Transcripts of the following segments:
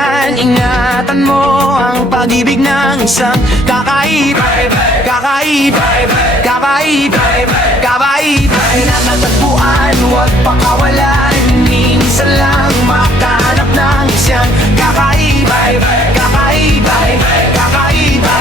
pagbibigyan, ingatan mo ang pag-ibig ng isang kakaiba, kakaiba, kakaiba, kakaiba. Natatagpuan, huwag pakawalan, minsan lang makahanap ng isang kakaiba, kakaiba, kakaiba,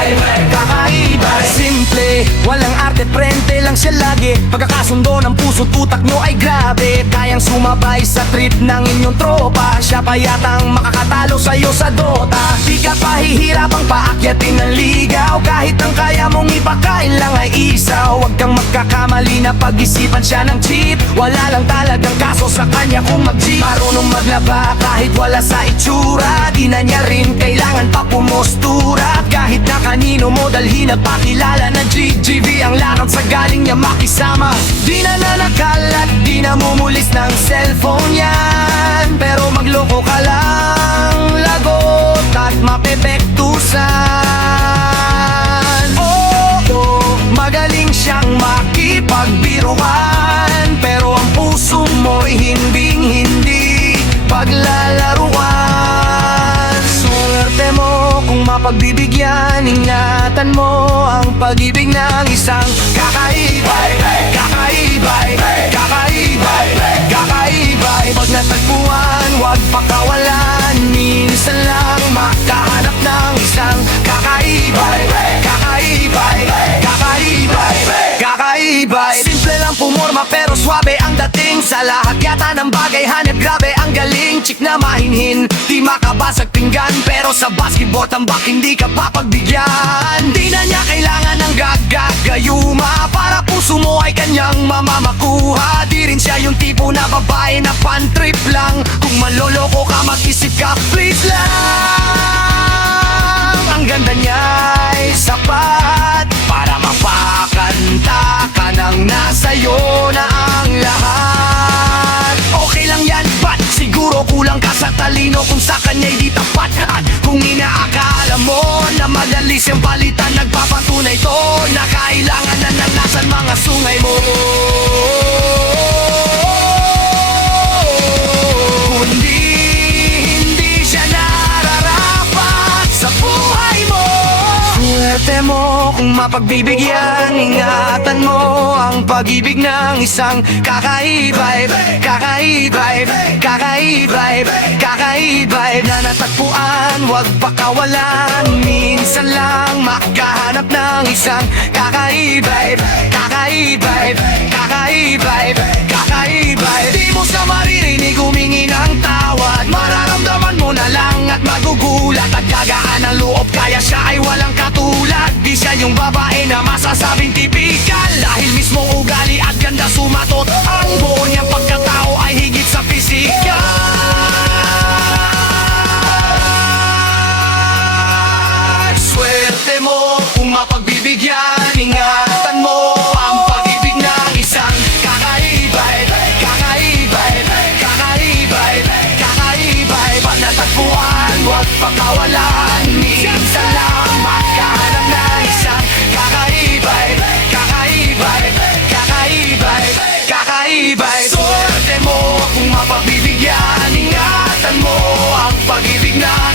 kakaiba. Simple, walang arte, prente lang siya lagi. Pagkakasundo ng puso't utak nyo ay grabe. Kayang sumabay sa trip ng inyong tropa. Siya pa yatang makakatalo sa'yo sa Dota. Di ka pahihirapang paakyatin ng ligaw. Kahit ang kaya mong ipakain lang ay isaw. Huwag kang magkakamali na pag-isipan siya ng cheat. Wala lang talagang kaso sa kanya kung mag-cheat. Marunong maglaba kahit wala sa itsura. Di na niya rin kailangan pa pumostura. Kahit na kanino mo dalhin at pakilala na GGV ang lakad sa galing niya makisama. Di na nanakal at di na mumulis ng cellphone yan. Pero magloko ka lang, lagot at mapepektusan. Oo, magaling siyang makipagbiruan. Pero ang puso mo'y hinding-hindi paglalaruan. Swerte mo kung mapagbibigyan, ingatan mo ang pag-ibig ng isang kakaiba, kakaiba, kakaiba, kakaiba. Pag natagpuan, huwag pakawalan, minsan lang makahanap ng isang kakaiba, kakaiba, kakaiba, kakaiba. Simple lang pumorma pero swabe ang dating. Sa lahat yata ng bagay hanep grabe ang galing. Chick na mahinhin, di makabasag pinggan. Pero sa basketball tambak hindi ka papagbigyan. Di na niya kailangan ng gagagayuma para puso mo ay kanyang mamamakuha. Di rin siya yung tipo na babae na pan-trip lang. Kung maloloko ka mag-isip ka, please lang. Ang ganda niya ay sapat para mapakanta ka nang nasa'yo na ang lahat. Okay lang yan, but siguro kulang ka sa talino kung sa kanya'y di tapat. At kung inaakala mo na madali siyang palitan, nagpapatunay to na kailangan na nanasan mga sungay mo. Kundi hindi siya nararapat sa buhay mo. Swerte mo kung mapagbibigyan, ingatan mo ang pag-ibig ng isang kakaiba, kakaiba, kakaiba, kakaiba. Na natagpuan, huwag pakawalan, minsan lang makahanap ng isang kakaiba, kakaiba, kakaiba, kakaiba. Di mo siya maririnig humingi ng tawad, mararamdaman mo na lang at magugulat. At gagaan ang loob kaya siya ay walang katulad. Di siya yung babae na masasabing tipikal, dahil mismo ugali at ganda sumatot. Ang buo niyang pagkatao ay higit sa pisikal. Swerte mo kung mapagbibigyan, ingatan mo ang pag-ibig ng isang kakaiba, kakaiba, kakaiba, kakaiba. Pag natagpuan, huwag pakawalan, minsan lang makahanap ng isang kakaiba, kakaiba, kakaiba, kakaiba. Swerte mo kung mapagbibigyan, ingatan mo ang pag-ibig ng